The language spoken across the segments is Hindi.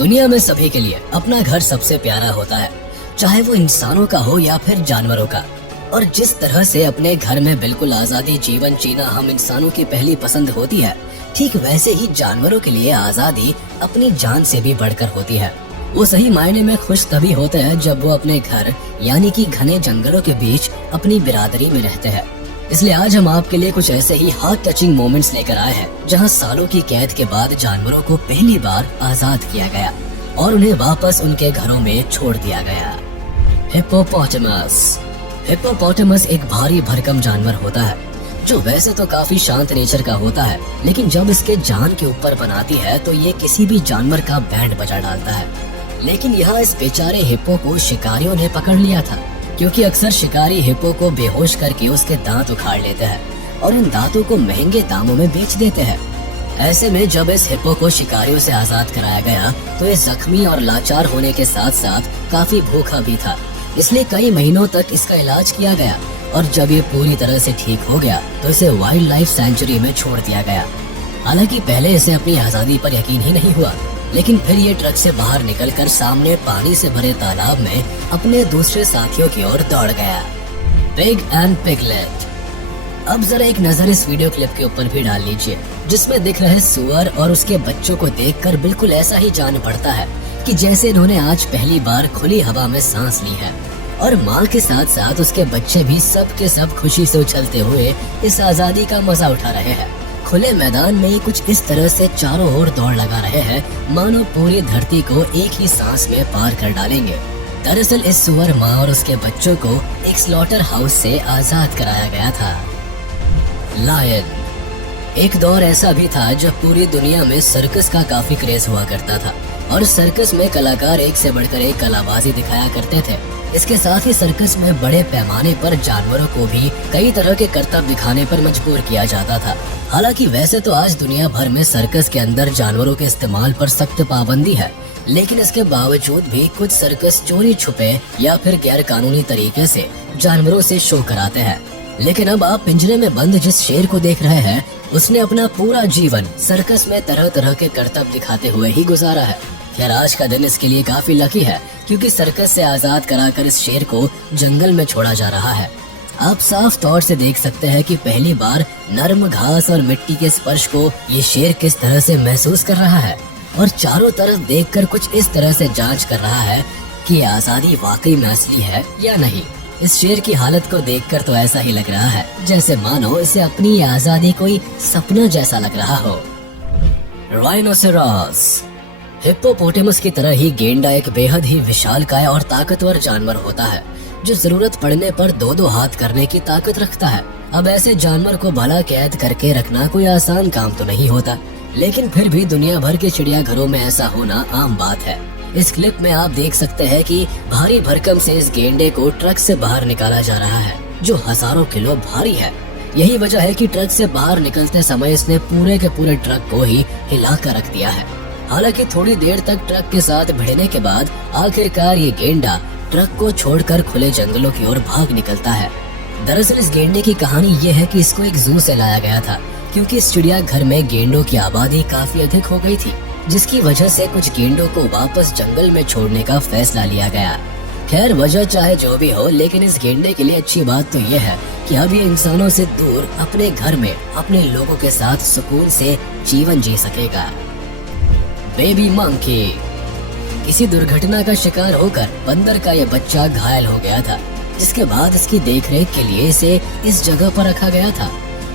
दुनिया में सभी के लिए अपना घर सबसे प्यारा होता है, चाहे वो इंसानों का हो या फिर जानवरों का। और जिस तरह से अपने घर में बिल्कुल आजादी जीवन जीना हम इंसानों की पहली पसंद होती है, ठीक वैसे ही जानवरों के लिए आजादी अपनी जान से भी बढ़कर होती है। वो सही मायने में खुश तभी होते हैं जब वो अपने घर यानी कि घने जंगलों के बीच अपनी बिरादरी में रहते हैं। इसलिए आज हम आपके लिए कुछ ऐसे ही हार्ट टचिंग मोमेंट्स लेकर आए हैं जहां सालों की कैद के बाद जानवरों को पहली बार आजाद किया गया और उन्हें वापस उनके घरों में छोड़ दिया गया। हिप्पोपोटामस। हिप्पोपोटामस एक भारी भरकम जानवर होता है जो वैसे तो काफी शांत नेचर का होता है, लेकिन जब इसके जान के ऊपर बनाती है तो ये किसी भी जानवर का बैंड बजा डालता है। लेकिन यहाँ इस बेचारे हिप्पो को शिकारियों ने पकड़ लिया था, क्योंकि अक्सर शिकारी हिप्पो को बेहोश करके उसके दांत उखाड़ लेते हैं और इन दांतों को महंगे दामों में बेच देते हैं। ऐसे में जब इस हिप्पो को शिकारियों से आजाद कराया गया तो ये जख्मी और लाचार होने के साथ साथ काफी भूखा भी था, इसलिए कई महीनों तक इसका इलाज किया गया और जब ये पूरी तरह से ठीक हो गया तो इसे वाइल्ड लाइफ सेंचुरी में छोड़ दिया गया। हालांकि पहले इसे अपनी आजादी पर यकीन ही नहीं हुआ, लेकिन फिर ये ट्रक से बाहर निकलकर सामने पानी से भरे तालाब में अपने दूसरे साथियों की ओर दौड़ गया। Pig and piglet. अब जरा एक नजर इस वीडियो क्लिप के ऊपर भी डाल लीजिए, जिसमें दिख रहे सुअर और उसके बच्चों को देखकर बिल्कुल ऐसा ही जान पड़ता है कि जैसे इन्होंने आज पहली बार खुली हवा में सांस ली है और माँ के साथ साथ उसके बच्चे भी सब के सब खुशी से उछलते हुए इस आजादी का मजा उठा रहे हैं। खुले मैदान में कुछ इस तरह से चारों ओर दौड़ लगा रहे हैं मानो पूरी धरती को एक ही सांस में पार कर डालेंगे। दरअसल इस सुअर माँ और उसके बच्चों को एक स्लॉटर हाउस से आजाद कराया गया था। लायन। एक दौर ऐसा भी था जब पूरी दुनिया में सर्कस का काफी क्रेज हुआ करता था और सर्कस में कलाकार एक से बढ़कर एक कलाबाजी दिखाया करते थे। इसके साथ ही सर्कस में बड़े पैमाने पर जानवरों को भी कई तरह के करतब दिखाने पर मजबूर किया जाता था। हालांकि वैसे तो आज दुनिया भर में सर्कस के अंदर जानवरों के इस्तेमाल पर सख्त पाबंदी है, लेकिन इसके बावजूद भी कुछ सर्कस चोरी छुपे या फिर गैर कानूनी तरीके से जानवरों से शो कराते हैं। लेकिन अब आप पिंजरे में बंद जिस शेर को देख रहे हैं, उसने अपना पूरा जीवन सर्कस में तरह तरह के करतब दिखाते हुए ही गुजारा है। खैर आज का दिन इसके लिए काफी लकी है, क्योंकि सर्कस से आजाद कराकर इस शेर को जंगल में छोड़ा जा रहा है। आप साफ तौर से देख सकते हैं कि पहली बार नर्म घास और मिट्टी के स्पर्श को ये शेर किस तरह से महसूस कर रहा है और चारों तरफ देखकर कुछ इस तरह से जांच कर रहा है कि आजादी वाकई में असली है या नहीं। इस शेर की हालत को देखकर तो ऐसा ही लग रहा है जैसे मानो इसे अपनी आजादी कोई सपना जैसा लग रहा हो। राइनोसेरॉस। हिप्पोपोटामस की तरह ही गेंडा एक बेहद ही विशालकाय और ताकतवर जानवर होता है जो जरूरत पड़ने पर दो दो हाथ करने की ताकत रखता है। अब ऐसे जानवर को भला कैद करके रखना कोई आसान काम तो नहीं होता, लेकिन फिर भी दुनिया भर के चिड़ियाघरों में ऐसा होना आम बात है। इस क्लिप में आप देख सकते हैं कि भारी भरकम से इस गेंडे को ट्रक से बाहर निकाला जा रहा है जो हजारों किलो भारी है। यही वजह है कि ट्रक से बाहर निकलते समय इसने पूरे के पूरे ट्रक को ही हिला कर रख दिया है। हालांकि थोड़ी देर तक ट्रक के साथ भिड़ने के बाद आखिरकार ये गेंडा ट्रक को छोड़कर खुले जंगलों की ओर भाग निकलता है। दरअसल इस गेंडे की कहानी ये है कि इसको एक जू से लाया गया था, क्योंकि इस चिड़ियाघर में गेंडों की आबादी काफी अधिक हो गई थी, जिसकी वजह से कुछ गेंडों को वापस जंगल में छोड़ने का फैसला लिया गया। खैर वजह चाहे जो भी हो, लेकिन इस गेंडे के लिए अच्छी बात तो ये है कि अब ये इंसानों से दूर अपने घर में अपने लोगों के साथ सुकून से जीवन जी सकेगा। Baby monkey. किसी दुर्घटना का शिकार होकर बंदर का यह बच्चा घायल हो गया था, जिसके बाद इसकी देखरेख के लिए इसे इस जगह पर रखा गया था।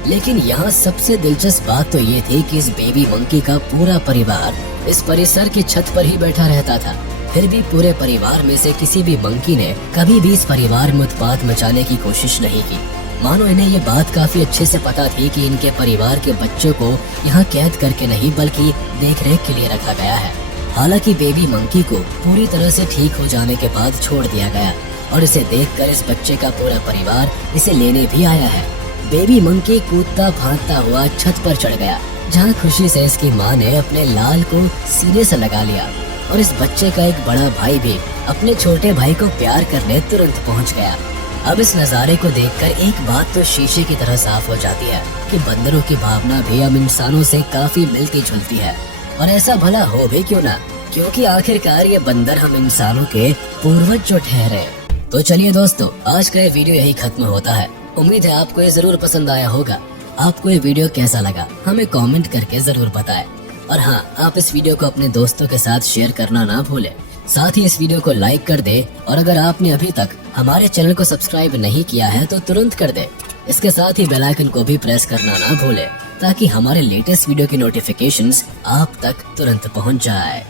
लेकिन यहाँ सबसे दिलचस्प बात तो ये थी कि इस बेबी मंकी का पूरा परिवार इस परिसर की छत पर ही बैठा रहता था। फिर भी पूरे परिवार में से किसी भी मंकी ने कभी भी इस परिवार में उत्पात मचाने की कोशिश नहीं की, मानो इन्हें ये बात काफी अच्छे से पता थी कि इनके परिवार के बच्चों को यहाँ कैद करके नहीं बल्कि देखरेख के लिए रखा गया है। हालांकि बेबी मंकी को पूरी तरह से ठीक हो जाने के बाद छोड़ दिया गया और इसे देखकर इस बच्चे का पूरा परिवार इसे लेने भी आया है। बेबी मंकी कूदता फांदता हुआ छत पर चढ़ गया, जहाँ खुशी से इसकी माँ ने अपने लाल को सीने से लगा लिया और इस बच्चे का एक बड़ा भाई भी अपने छोटे भाई को प्यार करने तुरंत पहुँच गया। अब इस नज़ारे को देखकर एक बात तो शीशे की तरह साफ हो जाती है कि बंदरों की भावना भी अब इंसानों से काफी मिलती जुलती है। और ऐसा भला हो भी क्यों ना, क्योंकि आखिरकार ये बंदर हम इंसानों के पूर्वज जो ठहरे। तो चलिए दोस्तों, आज का ये वीडियो यही खत्म होता है। उम्मीद है आपको ये जरूर पसंद आया होगा। आपको ये वीडियो कैसा लगा हमें कमेंट करके जरूर बताएं। और हाँ, आप इस वीडियो को अपने दोस्तों के साथ शेयर करना ना भूलें। साथ ही इस वीडियो को लाइक कर दे, और अगर आपने अभी तक हमारे चैनल को सब्सक्राइब नहीं किया है तो तुरंत कर दे। इसके साथ ही बेल आइकन को भी प्रेस करना ना भूले, ताकि हमारे लेटेस्ट वीडियो की नोटिफिकेशंस आप तक तुरंत पहुंच जाए।